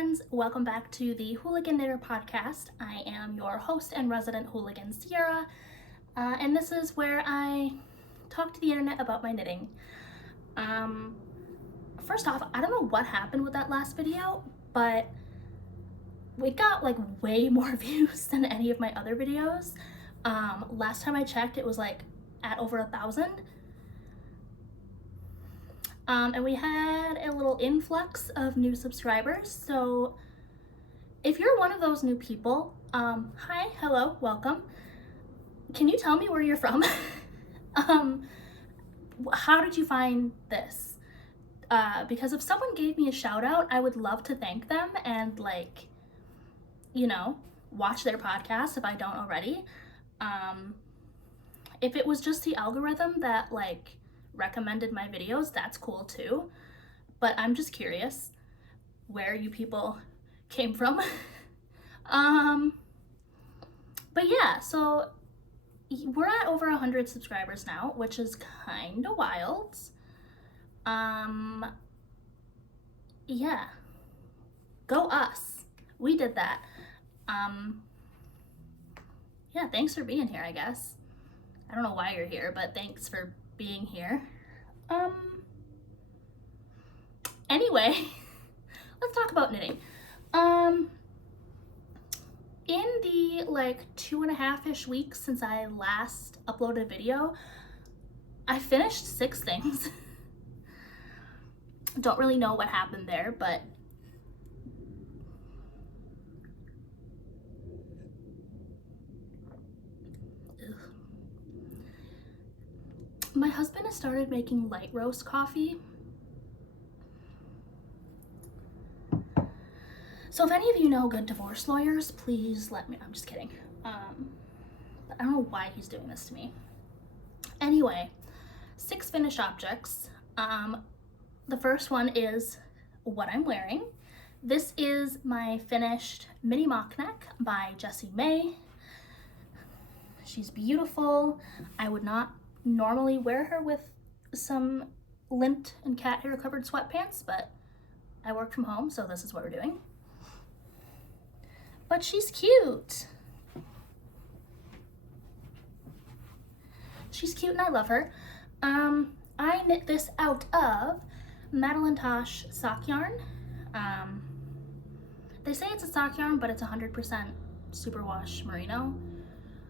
friends, welcome back to the Hooligan Knitter podcast. I am your host and resident hooligan, Sierra, and this is where I talk to the internet about my knitting. First off, I don't know what happened with that last video, but we got like way more views than any of my other videos. Last time I checked, it was like at over 1,000. And we had a little influx of new subscribers. So if you're one of those new people, hi, hello, welcome. Can you tell me where you're from? How did you find this? Because if someone gave me a shout out, I would love to thank them and watch their podcast if I don't already. If it was just the algorithm that recommended my videos, that's cool too, but I'm just curious where you people came from. But yeah, so we're at over 100 subscribers now, which is kind of wild. Yeah, go us, we did that. Yeah, thanks for being here, I guess. I don't know why you're here, but thanks for being here. Anyway, let's talk about knitting. In the 2.5-ish weeks since I last uploaded a video, I finished 6 things. Don't really know what happened there, but my husband has started making light roast coffee. So if any of you know good divorce lawyers, please let me, I'm just kidding. I don't know why he's doing this to me. Anyway, 6 finished objects. The first one is what I'm wearing. This is my finished mini mock neck by Jessie May. She's beautiful. I would not normally wear her with some lint and cat hair covered sweatpants, but I work from home, so this is what we're doing. But she's cute. She's cute and I love her. I knit this out of Madeline Tosh sock yarn. They say it's a sock yarn, but it's 100% superwash merino.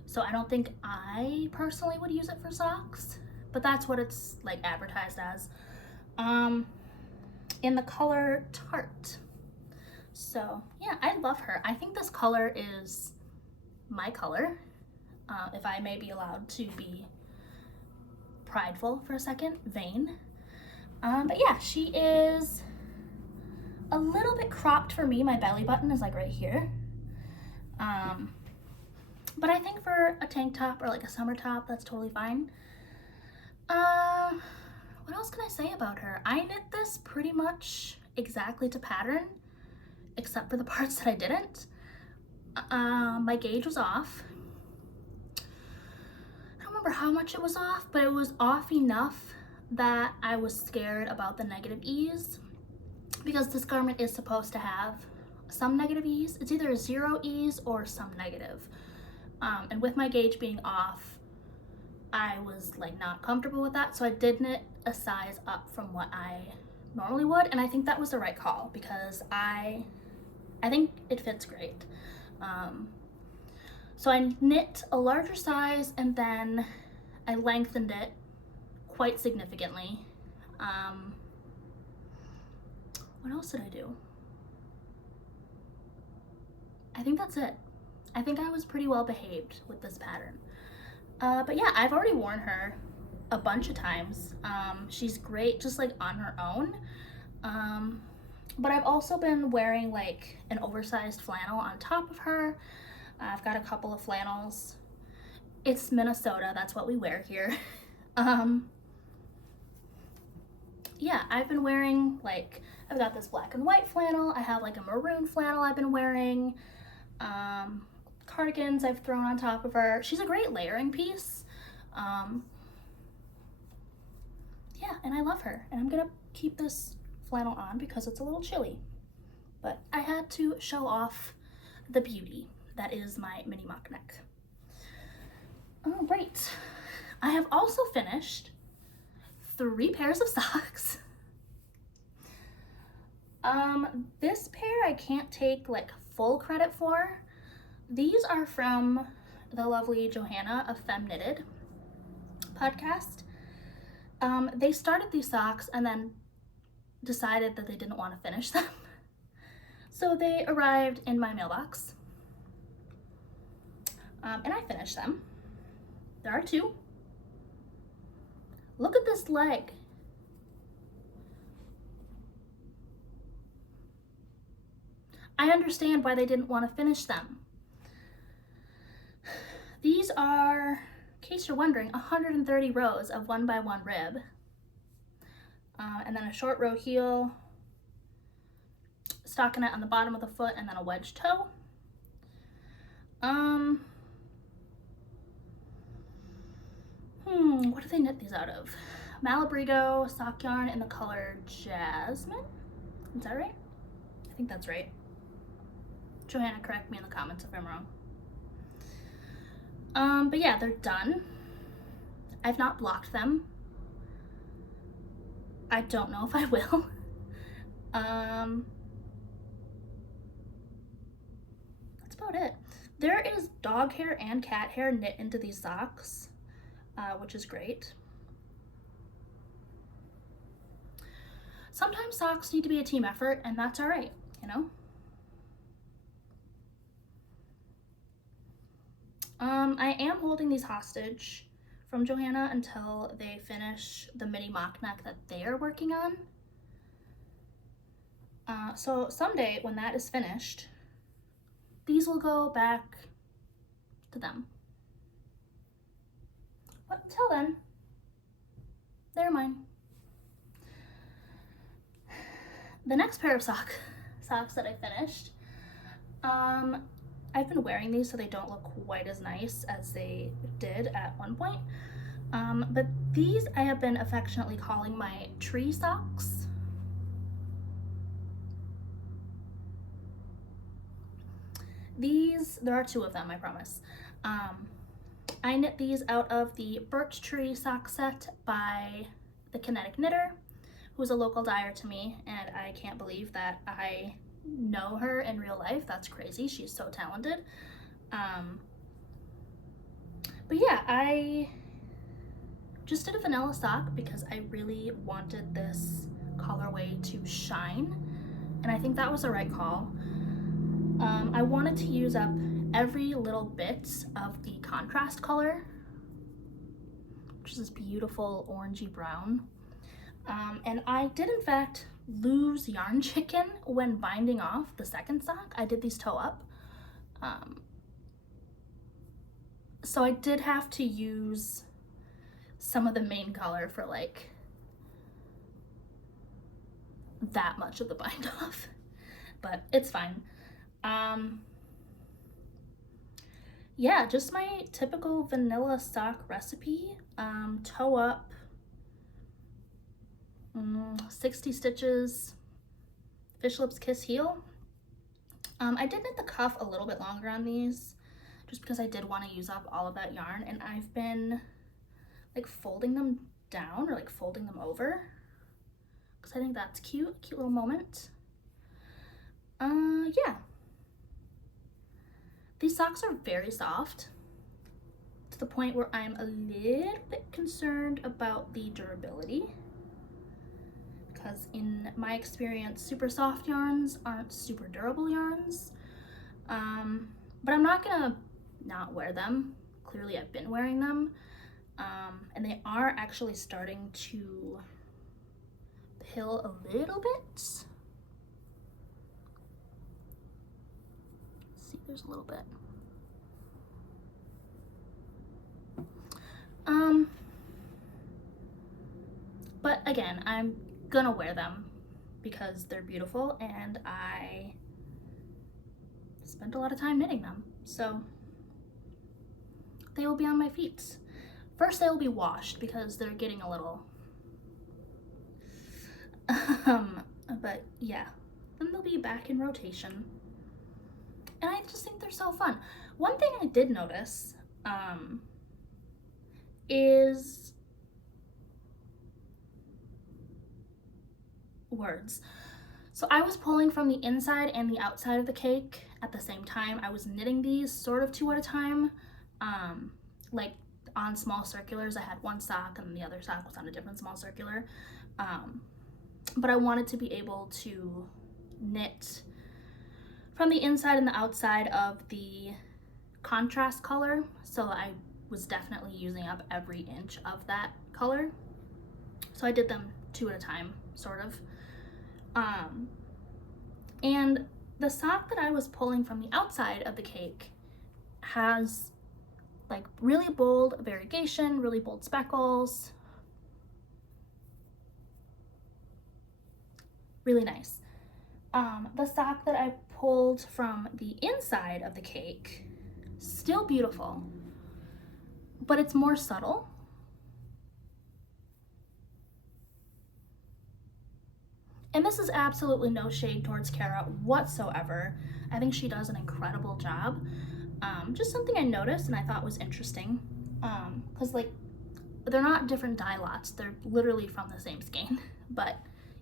So I don't think I personally would use it for socks, but that's what it's advertised as. In the color Tart. So yeah, I love her. I think this color is my color, if I may be allowed to be prideful for a second, vain. But yeah, she is a little bit cropped for me. My belly button is right here. But I think for a tank top or a summer top, that's totally fine. What else can I say about her? I knit this pretty much exactly to pattern, except for the parts that I didn't. My gauge was off. I don't remember how much it was off, but it was off enough that I was scared about the negative ease, because this garment is supposed to have some negative ease. It's either 0 ease or some negative. And with my gauge being off, I was not comfortable with that, so I did knit a size up from what I normally would, and I think that was the right call, because I think it fits great. So I knit a larger size and then I lengthened it quite significantly. What else did I do? I think that's it. I think I was pretty well behaved with this pattern. But yeah, I've already worn her a bunch of times. She's great just on her own. But I've also been wearing an oversized flannel on top of her. I've got a couple of flannels. It's Minnesota, that's what we wear here. Yeah, I've been wearing I've got this black and white flannel. I have a maroon flannel I've been wearing. Cardigans I've thrown on top of her. She's a great layering piece. Yeah, and I love her. And I'm gonna keep this flannel on because it's a little chilly. but I had to show off the beauty that is my mini mock neck. All right, I have also finished 3 pairs of socks. This pair I can't take like full credit for. These are from the lovely Johanna of Femme Knitted podcast. They started these socks and then decided that they didn't want to finish them. So they arrived in my mailbox. And I finished them. There are 2. Look at this leg. I understand why they didn't want to finish them. These are, in case you're wondering, 130 rows of 1x1 rib. And then a short row heel, stockinette on the bottom of the foot, and then a wedge toe. What do they knit these out of? Malabrigo sock yarn in the color Jasmine? Is that right? I think that's right. Johanna, correct me in the comments if I'm wrong. But yeah, they're done. I've not blocked them. I don't know if I will. That's about it. There is dog hair and cat hair knit into these socks, which is great. Sometimes socks need to be a team effort, and that's all right, you know? I am holding these hostage from Johanna until they finish the mini mock neck that they are working on. So someday when that is finished, these will go back to them. But until then, they're mine. The next pair of socks that I finished, I've been wearing these so they don't look quite as nice as they did at one point. But these I have been affectionately calling my tree socks. There are 2 of them, I promise. I knit these out of the Birch Tree sock set by the Kinetic Knitter, who's a local dyer to me, and I can't believe that I know her in real life. That's crazy. She's so talented. But yeah, I just did a vanilla sock because I really wanted this colorway to shine, and I think that was the right call. I wanted to use up every little bit of the contrast color, which is this beautiful orangey brown. And I did in fact lose yarn chicken when binding off the second sock. I did these toe up. So I did have to use some of the main color for like that much of the bind off, but it's fine. Yeah, just my typical vanilla sock recipe. Toe up, 60 stitches, fish lips kiss heel. I did knit the cuff a little bit longer on these just because I did want to use up all of that yarn, and I've been like folding them down or like folding them over because I think that's cute little moment. Yeah. These socks are very soft to the point where I'm a little bit concerned about the durability, because in my experience, super soft yarns aren't super durable yarns. But I'm not gonna not wear them. Clearly I've been wearing them. And they are actually starting to pill a little bit. See, there's a little bit. But again, I'm gonna wear them because they're beautiful and I spent a lot of time knitting them. So they will be on my feet. First they will be washed because they're getting a little, but yeah, then they'll be back in rotation. And I just think they're so fun. One thing I did notice is words. So I was pulling from the inside and the outside of the cake at the same time. I was knitting these sort of 2 at a time, like on small circulars. I had one sock and the other sock was on a different small circular. But I wanted to be able to knit from the inside and the outside of the contrast color. So I was definitely using up every inch of that color. So I did them 2 at a time, sort of. And the sock that I was pulling from the outside of the cake has like really bold variegation, really bold speckles. Really nice. The sock that I pulled from the inside of the cake, still beautiful, but it's more subtle. And this is absolutely no shade towards Kara whatsoever. I think she does an incredible job. Just something I noticed and I thought was interesting. Because like, they're not different dye lots. They're literally from the same skein. But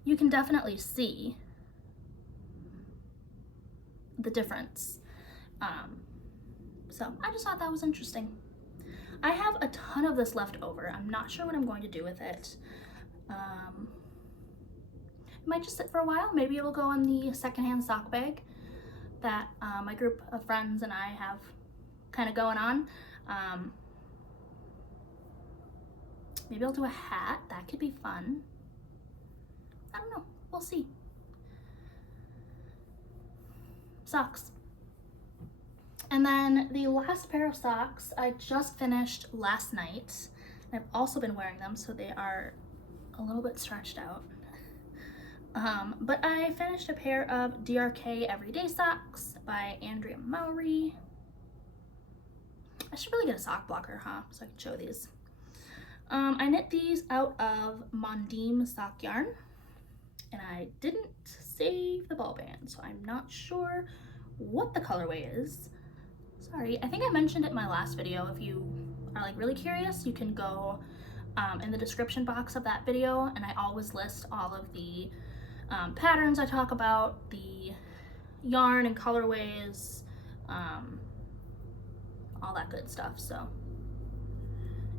you can definitely see the difference. So I just thought that was interesting. I have a ton of this left over. I'm not sure what I'm going to do with it. It might just sit for a while. Maybe it'll go in the secondhand sock bag that my group of friends and I have kind of going on. Maybe I'll do a hat. That could be fun. I don't know. We'll see. Socks. And then the last pair of socks I just finished last night. I've also been wearing them, so they are a little bit stretched out. But I finished a pair of DRK Everyday Socks by Andrea Mowry. I should really get a sock blocker, huh? So I can show these. I knit these out of Mondim sock yarn, and I didn't save the ball band, so I'm not sure what the colorway is. Sorry, I think I mentioned it in my last video. If you are like really curious, you can go in the description box of that video, and I always list all of the patterns I talk about, the yarn and colorways, all that good stuff. So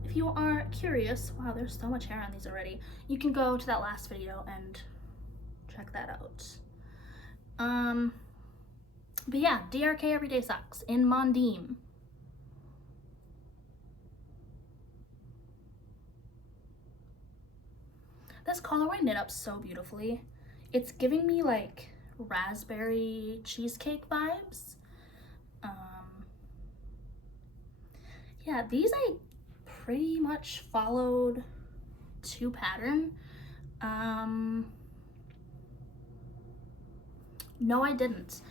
if you are curious, wow, there's so much hair on these already, you can go to that last video and check that out. But yeah, DRK Everyday Socks in Mondim. This colorway knit up so beautifully. It's giving me like raspberry cheesecake vibes. Yeah, these I pretty much followed to pattern. No, I didn't.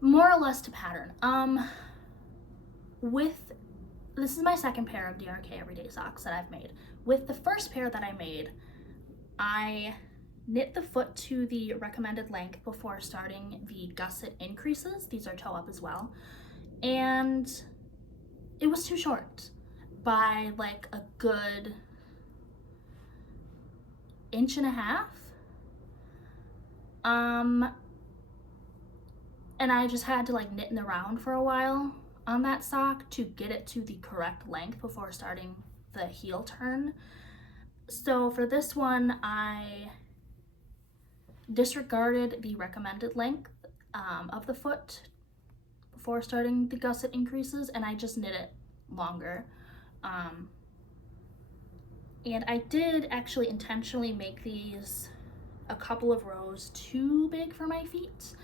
More or less to pattern. This is my second pair of DRK Everyday Socks that I've made. With the first pair that I made, I knit the foot to the recommended length before starting the gusset increases. These are toe up as well. And it was too short by like a good 1.5 inches. And I just had to like knit in the round for a while on that sock to get it to the correct length before starting the heel turn. So for this one, I disregarded the recommended length of the foot before starting the gusset increases, and I just knit it longer. And I did actually intentionally make these a couple of rows too big for my feet,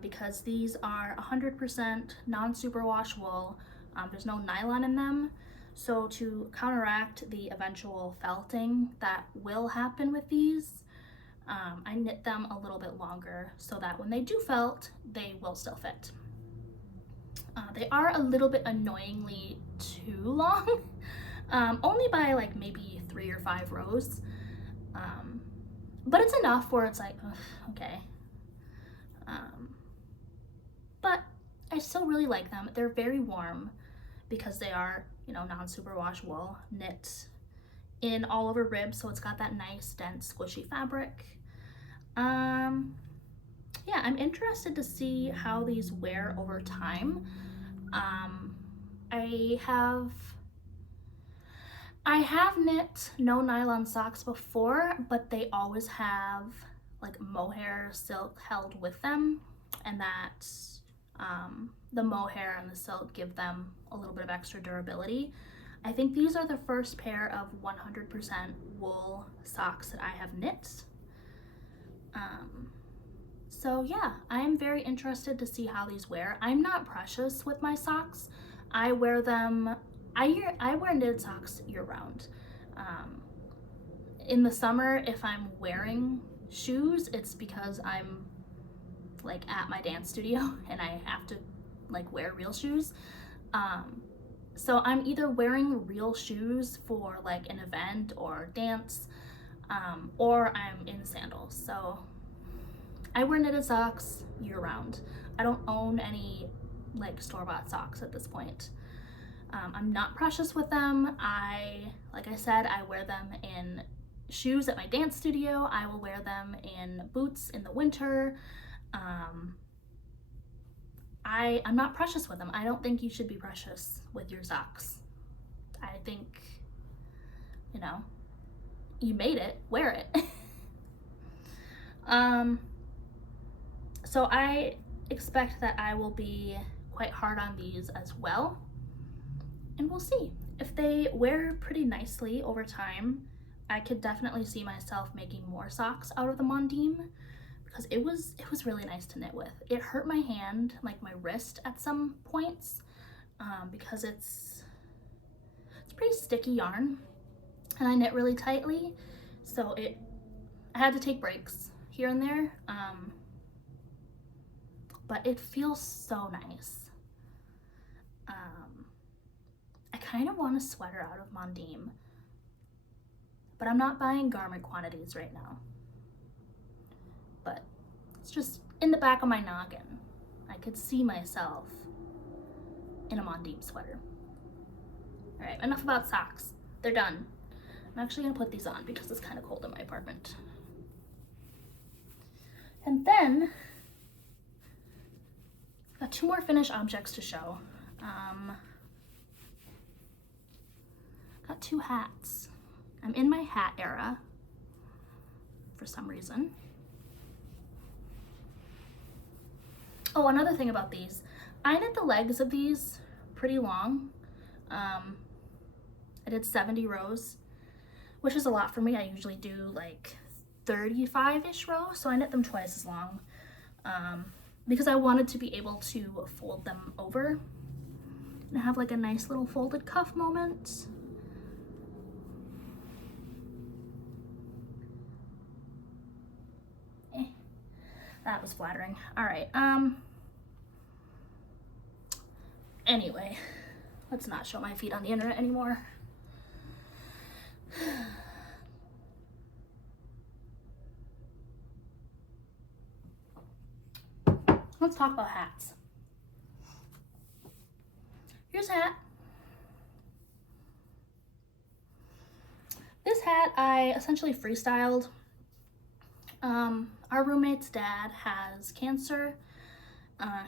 because these are 100% non-superwash wool. There's no nylon in them. So to counteract the eventual felting that will happen with these, I knit them a little bit longer so that when they do felt, they will still fit. They are a little bit annoyingly too long, only by like maybe 3 or 5 rows. But it's enough where it's like, ugh, okay. still really like them. They're very warm because they are, you know, non-superwash wool, knit in all over ribs, so it's got that nice, dense, squishy fabric. Yeah, I'm interested to see how these wear over time. I have knit no nylon socks before, but they always have like mohair silk held with them, and that the mohair and the silk give them a little bit of extra durability. I think these are the first pair of 100% wool socks that I have knit. So yeah, I am very interested to see how these wear. I'm not precious with my socks. I wear them, I wear knitted socks year round. In the summer, if I'm wearing shoes, it's because I'm like at my dance studio and I have to like wear real shoes. So I'm either wearing real shoes for like an event or dance, or I'm in sandals. So I wear knitted socks year round. I don't own any like store-bought socks at this point. I'm not precious with them. Like I said, I wear them in shoes at my dance studio. I will wear them in boots in the winter. I'm not precious with them. I don't think you should be precious with your socks. I think, you know, you made it, wear it. So I expect that I will be quite hard on these as well. And we'll see. If they wear pretty nicely over time, I could definitely see myself making more socks out of the Mondim, because it was really nice to knit with. It hurt my hand, like my wrist at some points, because it's pretty sticky yarn and I knit really tightly, so I had to take breaks here and there, but it feels so nice. I kind of want a sweater out of Mondim, but I'm not buying garment quantities right now. But it's just in the back of my noggin. I could see myself in a Mondim sweater. All right, enough about socks. They're done. I'm actually gonna put these on because it's kind of cold in my apartment. And then, got 2 more finished objects to show. Got 2 hats. I'm in my hat era for some reason. Oh, another thing about these. I knit the legs of these pretty long. I did 70 rows, which is a lot for me. I usually do like 35-ish rows, so I knit them twice as long, because I wanted to be able to fold them over and have like a nice little folded cuff moment. That was flattering. All right, anyway, let's not show my feet on the internet anymore. Let's talk about hats. Here's a hat. This hat I essentially freestyled. Our roommate's dad has cancer.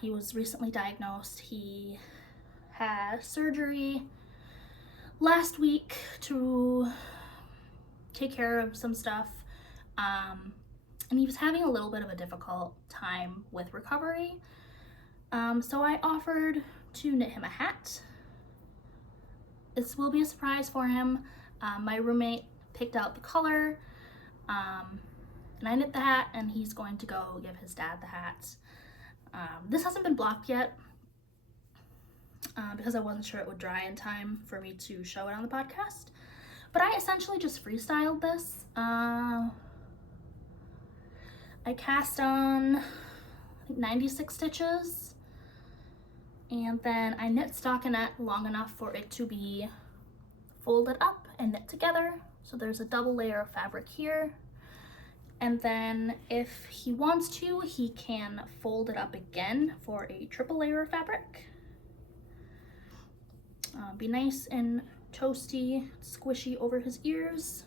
He was recently diagnosed. He had surgery last week to take care of some stuff. And he was having a little bit of a difficult time with recovery. So I offered to knit him a hat. This will be a surprise for him. My roommate picked out the color, and I knit the hat, and he's going to go give his dad the hat. This hasn't been blocked yet, because I wasn't sure it would dry in time for me to show it on the podcast. But I essentially just freestyled this. I cast on 96 stitches, and then I knit stockinette long enough for it to be folded up and knit together. So there's a double layer of fabric here, And then if he wants to, he can fold it up again for a triple layer of fabric. Be nice and toasty, squishy over his ears.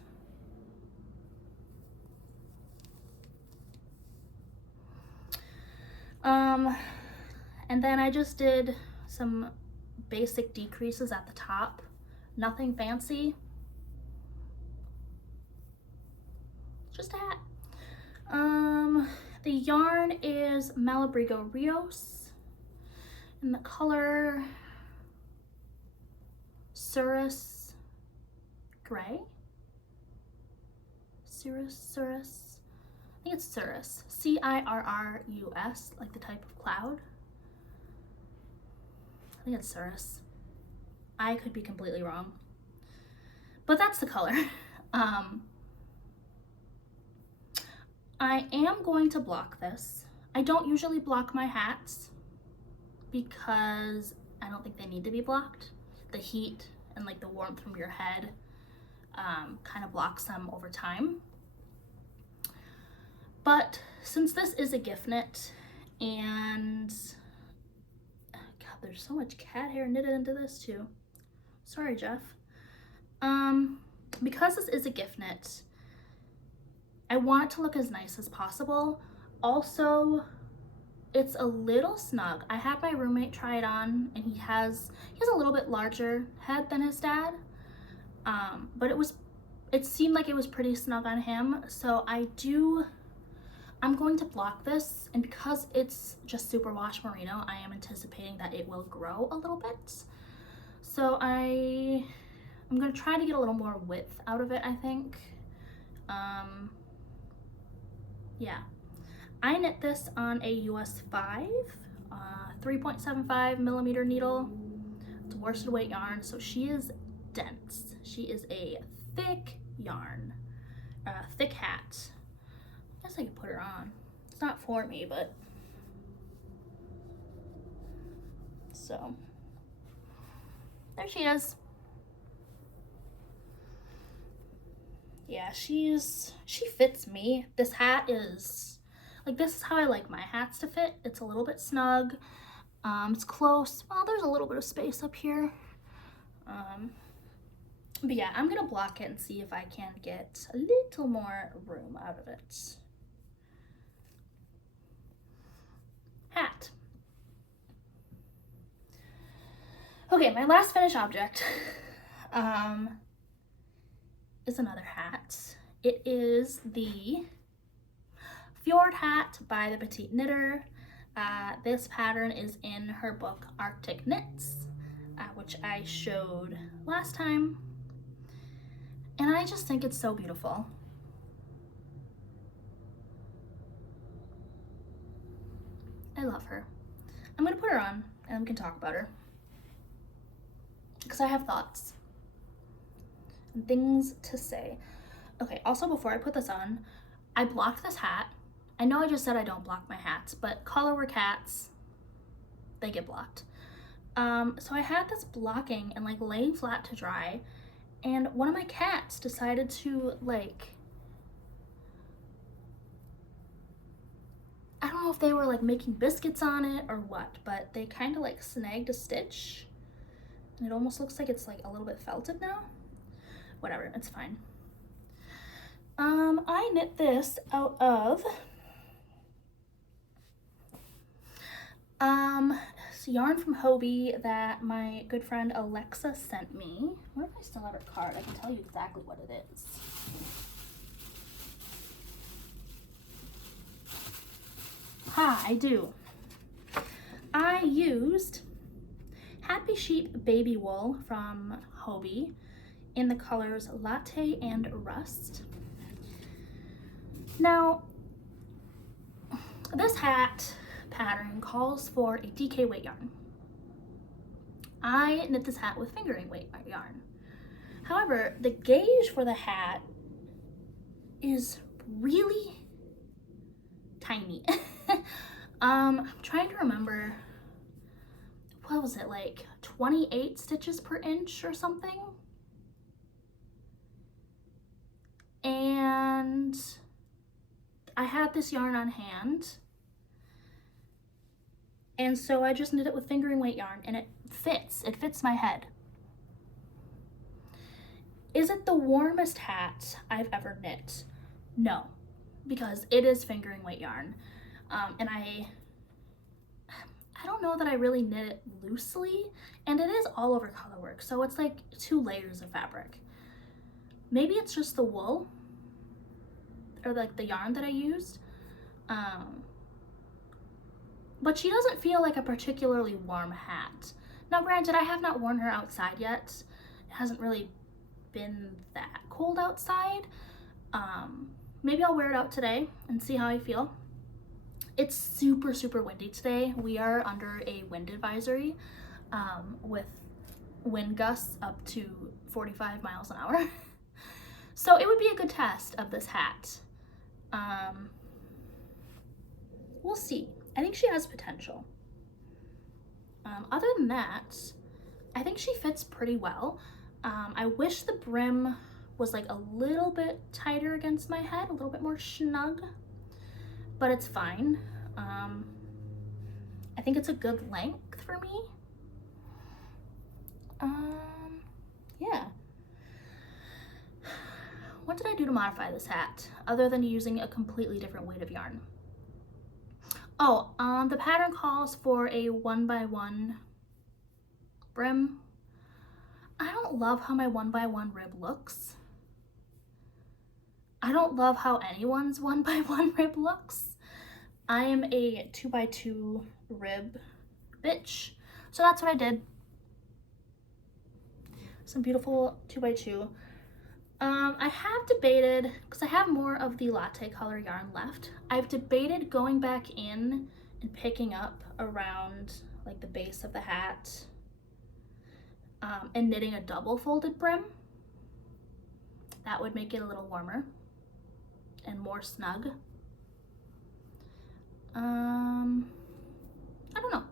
And then I just did some basic decreases at the top, nothing fancy, just a hat. The yarn is Malabrigo Rios, and the color Cirrus Gray. Cirrus. I think it's Cirrus. Cirrus, like the type of cloud. I think it's Cirrus. I could be completely wrong, but that's the color. I am going to block this. I don't usually block my hats because I don't think they need to be blocked. The heat and like the warmth from your head kind of blocks them over time. But since this is a gift knit, and God, there's so much cat hair knitted into this too. Sorry, Jeff. Because this is a gift knit, I want it to look as nice as possible. Also, it's a little snug. I had my roommate try it on, and he has a little bit larger head than his dad, but it seemed like it was pretty snug on him. So I'm going to block this, and because it's just superwash merino, I am anticipating that it will grow a little bit. So I'm gonna try to get a little more width out of it, I think. Yeah, I knit this on a US 5, 3.75 millimeter needle. It's worsted weight yarn, so she is dense. She is a thick yarn, thick hat. I guess I could put her on. It's not for me, but so there she is. Yeah, she fits me. This hat is like, this is how I like my hats to fit. It's a little bit snug. It's close. Well, there's a little bit of space up here. But yeah, I'm gonna block it and see if I can get a little more room out of it. Hat. Okay, my last finished object is another hat. It is the Fjord hat by the Petite Knitter. This pattern is in her book Arctic Knits, which I showed last time, and I just think it's so beautiful. I love her. I'm gonna put her on and we can talk about her, because I have thoughts and things to say. Okay, also before I put this on, I blocked this hat. I know I just said I don't block my hats, but colorwork hats, they get blocked. So I had this blocking and like laying flat to dry, and one of my cats decided to like, I don't know if they were like making biscuits on it or what, but they kind of like snagged a stitch, and it almost looks like it's like a little bit felted now. Whatever, it's fine. I knit this out of yarn from Hobbii that my good friend Alexa sent me. What if I still have her card? I can tell you exactly what it is. Ha, I do. I used Happy Sheep Baby Wool from Hobbii in the colors Latte and Rust. Now, this hat pattern calls for a DK weight yarn. I knit this hat with fingering weight yarn. However, the gauge for the hat is really tiny. I'm trying to remember, what was it, like 28 stitches per inch or something? And I had this yarn on hand, and so I just knit it with fingering weight yarn, and it fits my head. Is it the warmest hat I've ever knit? No, because it is fingering weight yarn. And I don't know that I really knit it loosely, and it is all over colorwork, so it's like 2 layers of fabric. Maybe it's just the wool or like the yarn that I used. But she doesn't feel like a particularly warm hat. Now granted, I have not worn her outside yet. It hasn't really been that cold outside. Maybe I'll wear it out today and see how I feel. It's super, super windy today. We are under a wind advisory with wind gusts up to 45 miles an hour. So it would be a good test of this hat. We'll see. I think she has potential. Other than that, I think she fits pretty well. I wish the brim was like a little bit tighter against my head, a little bit more snug, but it's fine. I think it's a good length for me. Yeah. What did I do to modify this hat other than using a completely different weight of yarn? Oh, the pattern calls for a 1x1 brim. I don't love how my 1x1 rib looks. I don't love how anyone's 1x1 rib looks. I am a 2x2 rib bitch, so that's what I did. Some beautiful 2x2. I have debated, because I have more of the latte color yarn left, I've debated going back in and picking up around like the base of the hat and knitting a double folded brim. That would make it a little warmer and more snug. I don't know.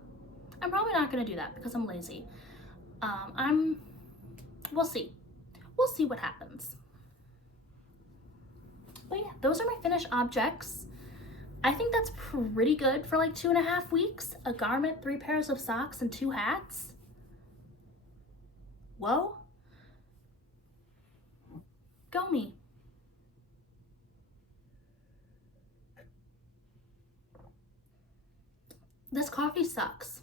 I'm probably not gonna do that because I'm lazy. We'll see. We'll see what happens. But yeah, those are my finished objects. I think that's pretty good for like 2.5 weeks. A garment, 3 pairs of socks, and 2 hats. Whoa. Go me. This coffee sucks.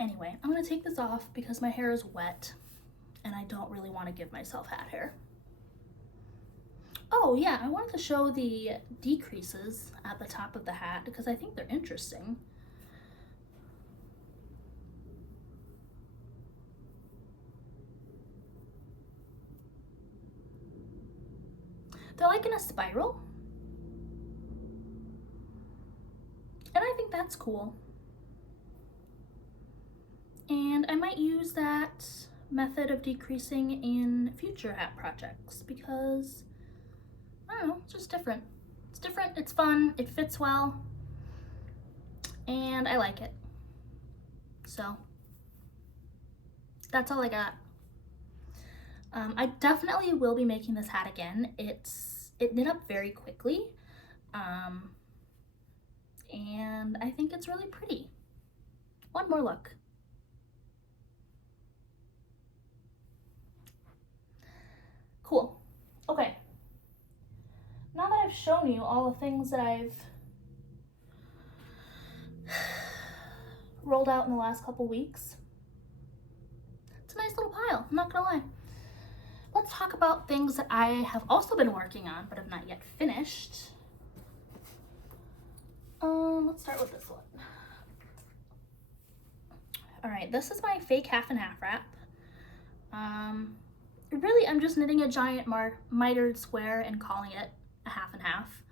Anyway, I'm gonna take this off because my hair is wet and I don't really want to give myself hat hair. Oh yeah, I wanted to show the decreases at the top of the hat because I think they're interesting. They're like in a spiral. And I think that's cool. And I might use that method of decreasing in future hat projects because, I don't know, it's just different. It's different, it's fun, it fits well, and I like it. So, that's all I got. I definitely will be making this hat again. It knit up very quickly, and I think it's really pretty. One more look. Cool. Okay. Now that I've shown you all the things that I've rolled out in the last couple weeks, it's a nice little pile, I'm not gonna lie. Let's talk about things that I have also been working on but have not yet finished. Let's start with this one. All right, this is my fake half and half wrap. Really, I'm just knitting a giant mitered square and calling it a half and half.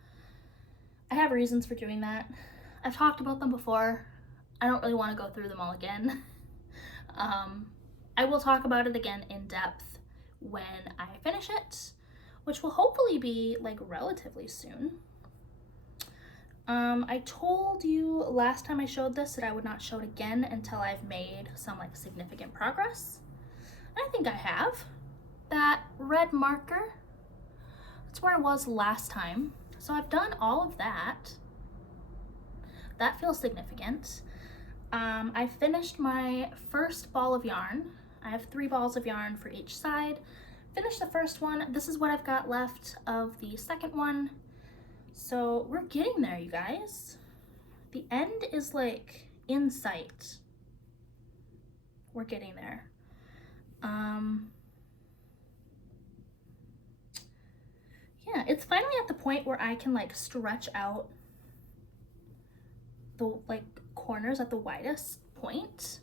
I have reasons for doing that. I've talked about them before. I don't really want to go through them all again. I will talk about it again in depth when I finish it, which will hopefully be like relatively soon. I told you last time I showed this that I would not show it again until I've made some like significant progress. And I think I have. That red marker, That's where I was last time. So I've done all of that. That feels significant. I finished my first ball of yarn. I have 3 balls of yarn for each side. Finished the first one. This is what I've got left of the second one. So we're getting there, you guys. The end is like in sight. We're getting there. Yeah, it's finally at the point where I can like stretch out the like corners at the widest point.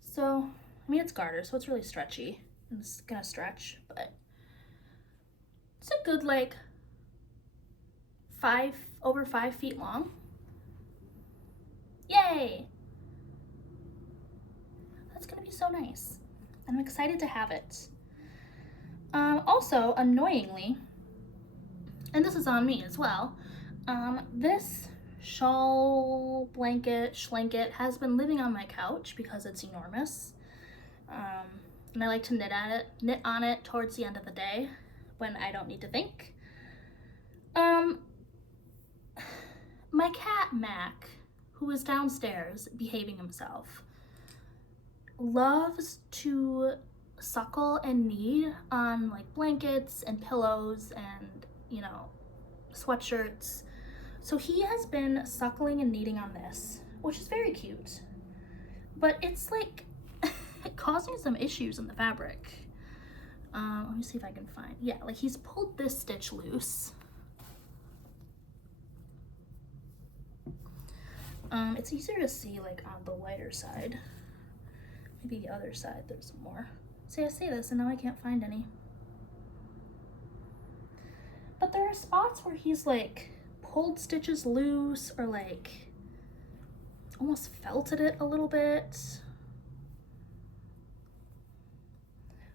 So, I mean, it's garter, so it's really stretchy. It's gonna stretch, but it's a good like over 5 feet long. Yay! That's gonna be so nice. I'm excited to have it. Also, annoyingly, and this is on me as well, this shawl blanket schlanket has been living on my couch because it's enormous. And I like to knit on it towards the end of the day when I don't need to think. My cat Mac, who is downstairs behaving himself, loves to suckle and knead on like blankets and pillows and, you know, sweatshirts. So he has been suckling and kneading on this, which is very cute, but it's like causing some issues in the fabric. Let me see if I can find, yeah, like he's pulled this stitch loose. It's easier to see like on the lighter side. Maybe the other side there's some more. See, I say this and now I can't find any. But there are spots where he's like pulled stitches loose or like almost felted it a little bit.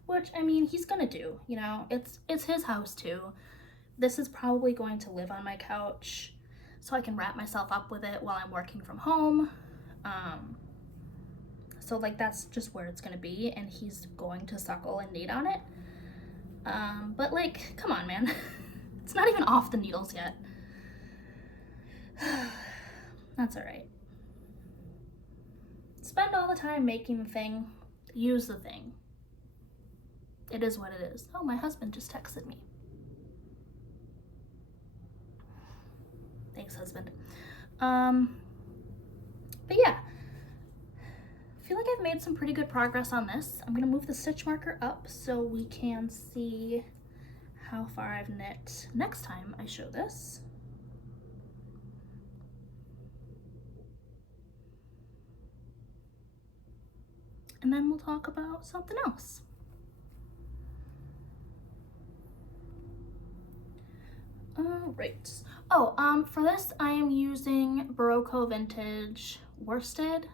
Which, I mean, he's gonna do, you know, it's his house too. This is probably going to live on my couch so I can wrap myself up with it while I'm working from home. So like that's just where it's gonna be, and he's going to suckle and knead on it. But like, come on, man. It's not even off the needles yet. That's all right. Spend all the time making the thing, use the thing. It is what it is. Oh, my husband just texted me. Thanks, husband. But yeah, I feel like I've made some pretty good progress on this. I'm gonna move the stitch marker up so we can see how far I've knit next time I show this. And then we'll talk about something else. All right. Oh, for this I am using Barocco Vintage worsted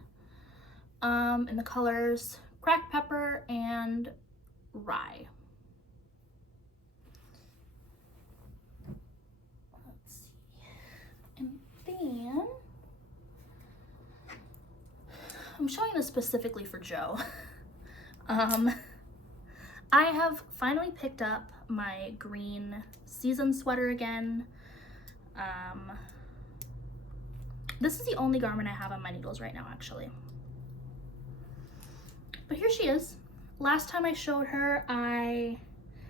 in the colors Cracked Pepper and Rye. Let's see. And then I'm showing this specifically for Joe. I have finally picked up my green season sweater again. This is the only garment I have on my needles right now, actually. But here she is. Last time I showed her, I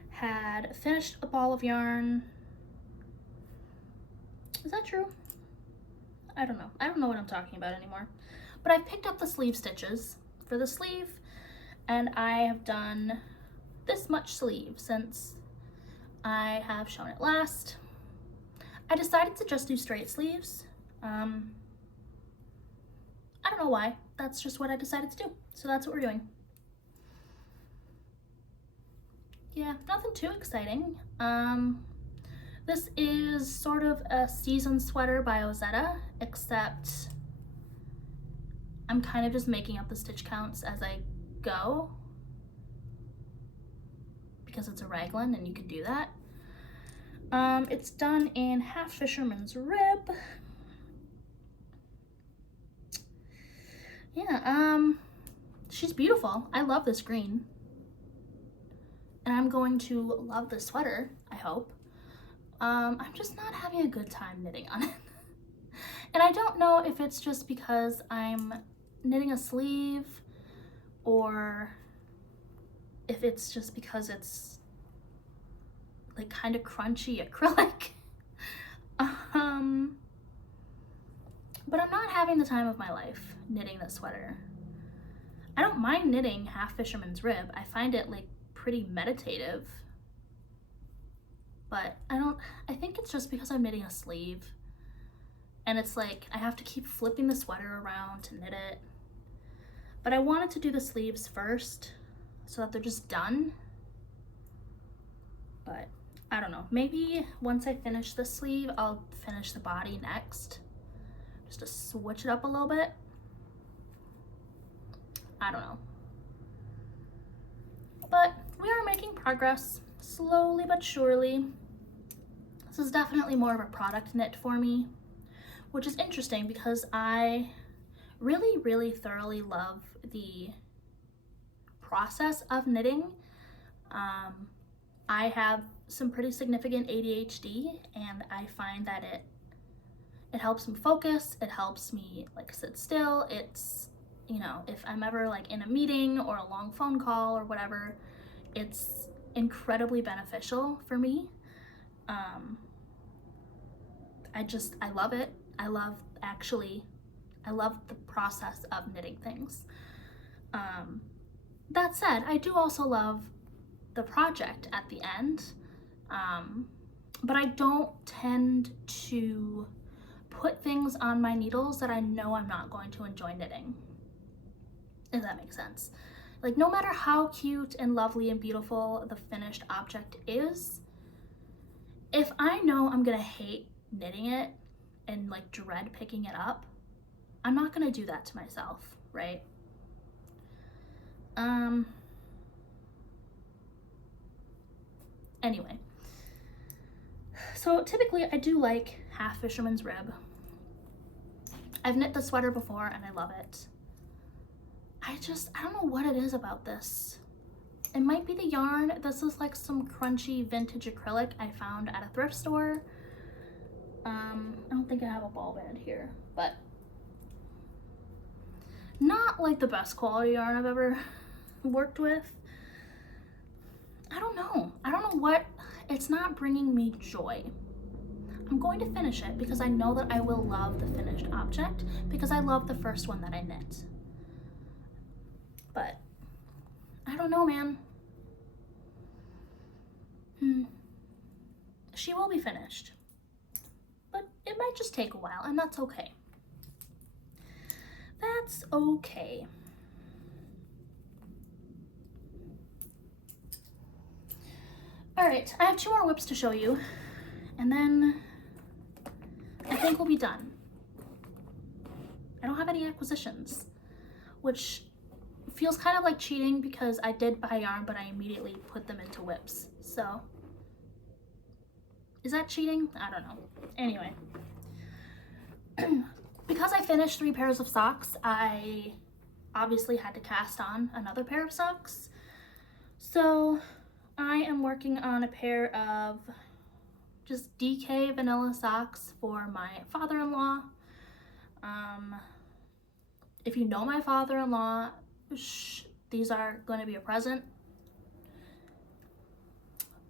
had finished a ball of yarn. Is that true? I don't know. I don't know what I'm talking about anymore. But I've picked up the sleeve stitches for the sleeve, and I have done this much sleeve since I have shown it last. I decided to just do straight sleeves. I don't know why. That's just what I decided to do. So that's what we're doing. Yeah, nothing too exciting. This is sort of a season sweater by Ozetta, except I'm kind of just making up the stitch counts as I go because it's a raglan and you can do that. It's done in half fisherman's rib. Yeah, she's beautiful. I love this green. and I'm going to love the sweater, I hope. I'm just not having a good time knitting on it. And I don't know if it's just because I'm knitting a sleeve or if it's just because it's like kind of crunchy acrylic. But I'm not having the time of my life knitting this sweater. I don't mind knitting Half Fisherman's Rib. I find it like pretty meditative. But I think it's just because I'm knitting a sleeve. And it's like I have to keep flipping the sweater around to knit it. But I wanted to do the sleeves first so that they're just done. But I don't know. Maybe once I finish the sleeve, I'll finish the body next. Just to switch it up a little bit. I don't know. But we are making progress, slowly but surely. This is definitely more of a product knit for me, which is interesting because I really, really thoroughly love the process of knitting. I have some pretty significant ADHD, and I find that it helps me focus. It helps me like sit still. It's, you know, if I'm ever like in a meeting or a long phone call or whatever, it's incredibly beneficial for me. I love it. I love the process of knitting things. That said, I do also love the project at the end, but I don't tend to put things on my needles that I know I'm not going to enjoy knitting, if that makes sense. Like, no matter how cute and lovely and beautiful the finished object is, if I know I'm gonna hate knitting it and like dread picking it up, I'm not gonna do that to myself, right? Anyway, so typically I do like Half Fisherman's Rib. I've knit the sweater before and I love it. I don't know what it is about this. It might be the yarn. This is like some crunchy vintage acrylic I found at a thrift store. I don't think I have a ball band here, but not like the best quality yarn I've ever worked with. I don't know what, it's not bringing me joy. I'm going to finish it because I know that I will love the finished object because I love the first one that I knit. But I don't know, man. She will be finished, but it might just take a while, and that's okay. That's okay. All right, I have 2 more whips to show you, and then I think we'll be done. I don't have any acquisitions, which feels kind of like cheating because I did buy yarn, but I immediately put them into whips. So, is that cheating? I don't know. Anyway, because I finished 3 pairs of socks, I obviously had to cast on another pair of socks. So I am working on a pair of just DK vanilla socks for my father-in-law. If you know my father-in-law, these are going to be a present.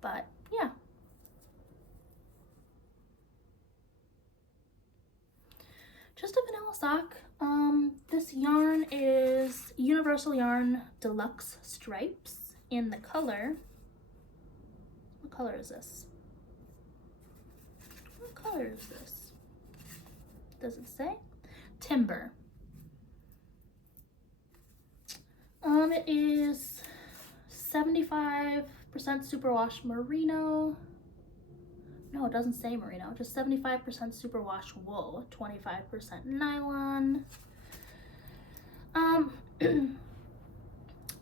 But yeah. Just a vanilla sock. This yarn is Universal Yarn Deluxe Stripes in the color. What color is this? What color is this? Does it say? Timber. It is 75% superwash merino. No, it doesn't say merino, just 75% superwash wool, 25% nylon.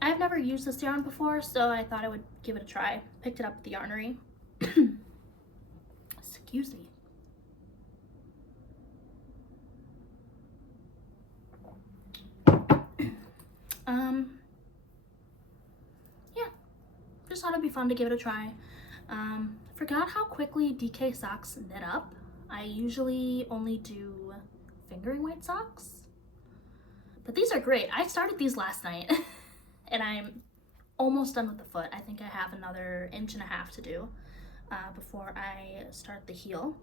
I've never used this yarn before, so I thought I would give it a try. Picked it up at the yarnery. Excuse me. Yeah, just thought it'd be fun to give it a try. Forgot how quickly DK socks knit up. I usually only do fingering weight socks, but these are great. I started these last night and I'm almost done with the foot. I think I have another 1.5 inches to do before I start the heel.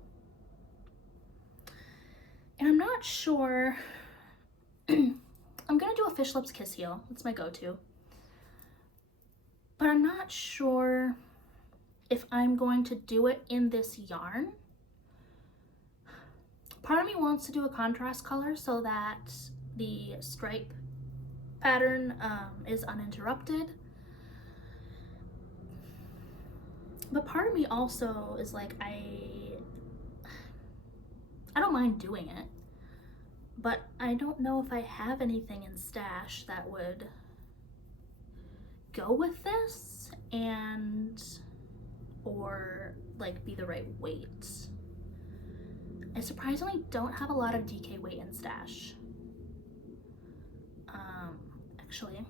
And I'm not sure, I'm gonna do a Fish Lips Kiss heel. It's my go-to. But I'm not sure if I'm going to do it in this yarn. Part of me wants to do a contrast color so that the stripe pattern is uninterrupted. But part of me also is like, I don't mind doing it, but I don't know if I have anything in stash that would go with this and or like be the right weight. I surprisingly don't have a lot of DK weight in stash. Actually,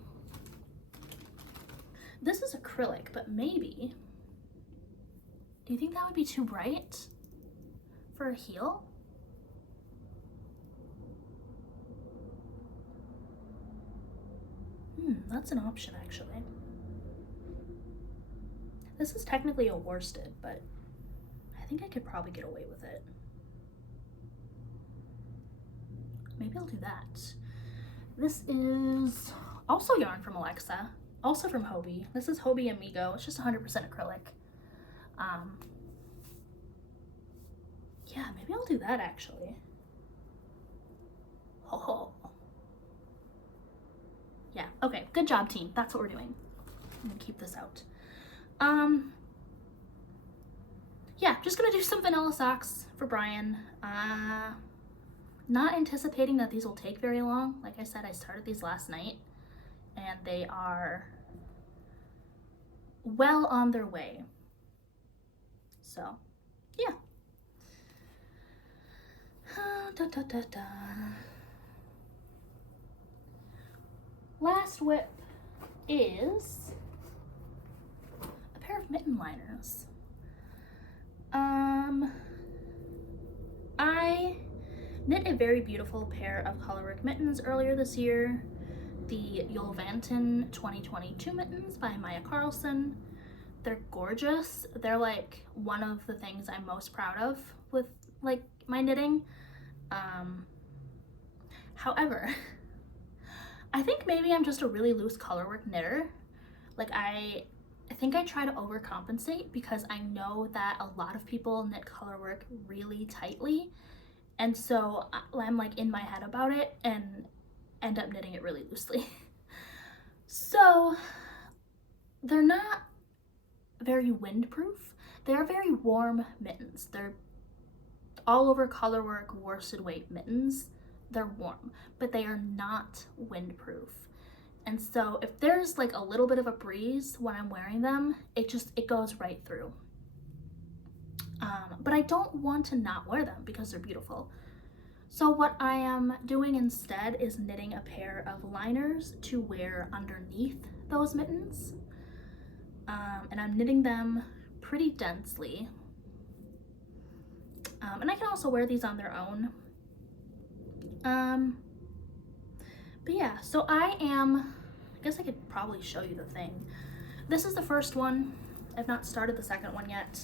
this is acrylic, but maybe, do you think that would be too bright for a heel? That's an option actually. This is technically a worsted, but I think I could probably get away with it. Maybe I'll do that. This is also yarn from Alexa, also from Hobbii. This is Hobbii Amigo. It's just 100% acrylic. Yeah, maybe I'll do that actually. Oh. Yeah, okay, good job team. That's what we're doing. I'm gonna keep this out. Yeah, just gonna do some vanilla socks for Brian. Not anticipating that these will take very long. Like I said, I started these last night and they are well on their way. So, yeah. Last whip is a pair of mitten liners. I knit a very beautiful pair of colorwork mittens earlier this year, the Yolvantin 2022 mittens by Maya Carlson. They're gorgeous. They're like one of the things I'm most proud of with like my knitting. However, I think maybe I'm just a really loose colorwork knitter. Like I think I try to overcompensate because I know that a lot of people knit colorwork really tightly. And so I'm like in my head about it and end up knitting it really loosely. So they're not very windproof. They are very warm mittens. They're all over colorwork worsted weight mittens. They're warm, but they are not windproof. And so if there's like a little bit of a breeze when I'm wearing them, it goes right through. But I don't want to not wear them because they're beautiful. So what I am doing instead is knitting a pair of liners to wear underneath those mittens. And I'm knitting them pretty densely. And I can also wear these on their own. But yeah, so I guess I could probably show you the thing. This is the first one. I've not started the second one yet.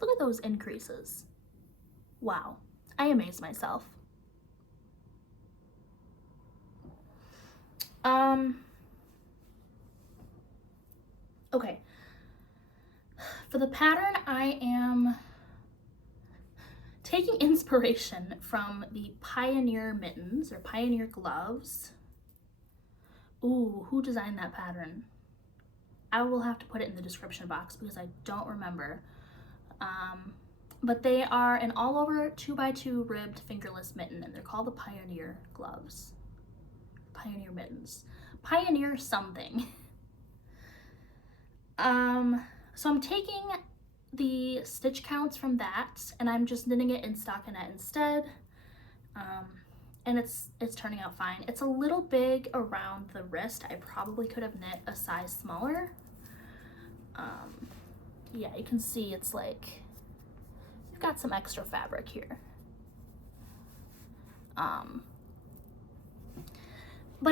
Look at those increases. Wow, I amaze myself. Okay, for the pattern, I am taking inspiration from the Pioneer mittens or Pioneer gloves. Ooh, who designed that pattern? I will have to put it in the description box because I don't remember. But they are an all over 2x2 ribbed fingerless mitten and they're called the Pioneer gloves. Pioneer mittens. Pioneer something. So I'm taking the stitch counts from that, and I'm just knitting it in stockinette instead. And it's turning out fine. It's a little big around the wrist. I probably could have knit a size smaller. Yeah, you can see it's like you've got some extra fabric here. But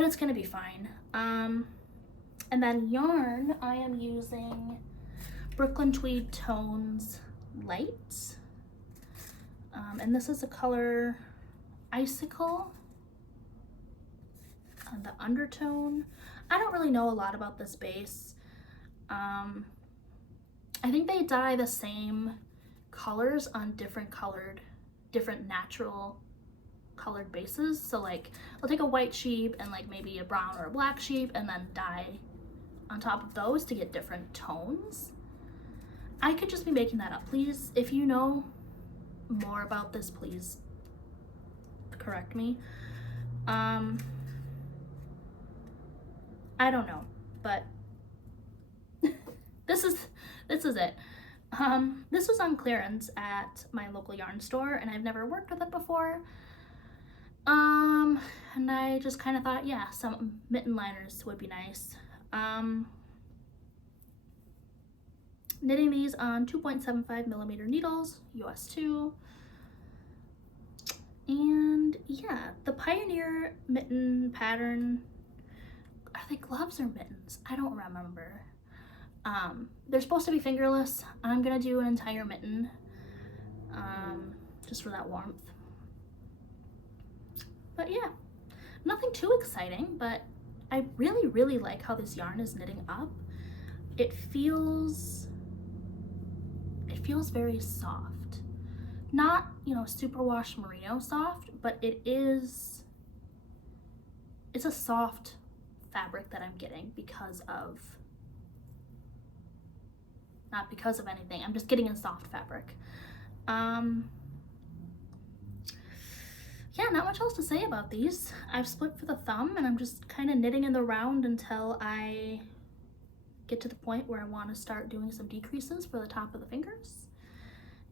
it's gonna be fine. And then yarn, I am using Brooklyn Tweed Tones Light. And this is the color Icicle. The undertone. I don't really know a lot about this base. I think they dye the same colors on different natural colored bases. So like I'll take a white sheep and like maybe a brown or a black sheep and then dye on top of those to get different tones. I could just be making that up. Please, if you know more about this, please correct me. I don't know, but this is it. This was on clearance at my local yarn store, and I've never worked with it before. And I just kind of thought, yeah, some mitten liners would be nice. Knitting these on 2.75 millimeter needles, US 2. And yeah, the Pioneer mitten pattern, are they gloves or mittens? I don't remember. They're supposed to be fingerless. I'm gonna do an entire mitten, just for that warmth. But yeah, nothing too exciting, but I really, really like how this yarn is knitting up. It feels very soft. Not, you know, superwash merino soft, but it's a soft fabric that I'm getting not because of anything. I'm just getting a soft fabric. Yeah, not much else to say about these. I've split for the thumb and I'm just kind of knitting in the round until I get to the point where I want to start doing some decreases for the top of the fingers.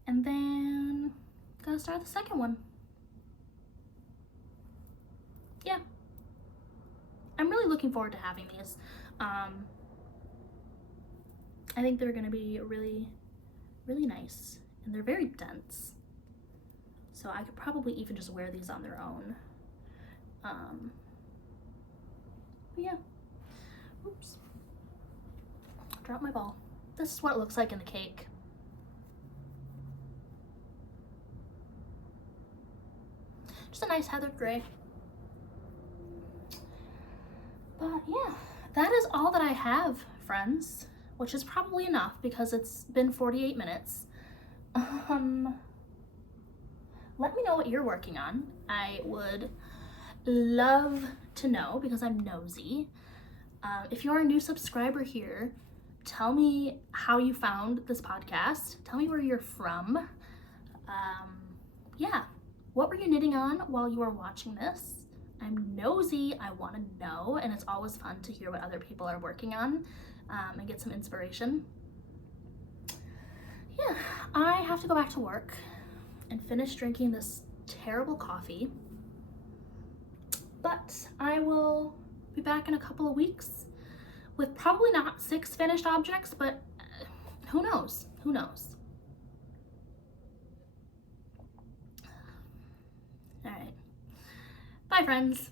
And then gotta start the second one. Yeah. I'm really looking forward to having these. I think they're gonna be really, really nice, and they're very dense. So I could probably even just wear these on their own. But yeah. Oops. Dropped my ball. This is what it looks like in the cake. Just a nice heathered gray. But yeah, that is all that I have, friends, which is probably enough because it's been 48 minutes. Let me know what you're working on. I would love to know because I'm nosy. If you're a new subscriber here, tell me how you found this podcast. Tell me where you're from. Yeah, what were you knitting on while you were watching this? I'm nosy, I want to know, and it's always fun to hear what other people are working on and get some inspiration. Yeah, I have to go back to work and finish drinking this terrible coffee, but I will be back in a couple of weeks with probably not 6 finished objects, but who knows? Who knows? All right. Bye, friends.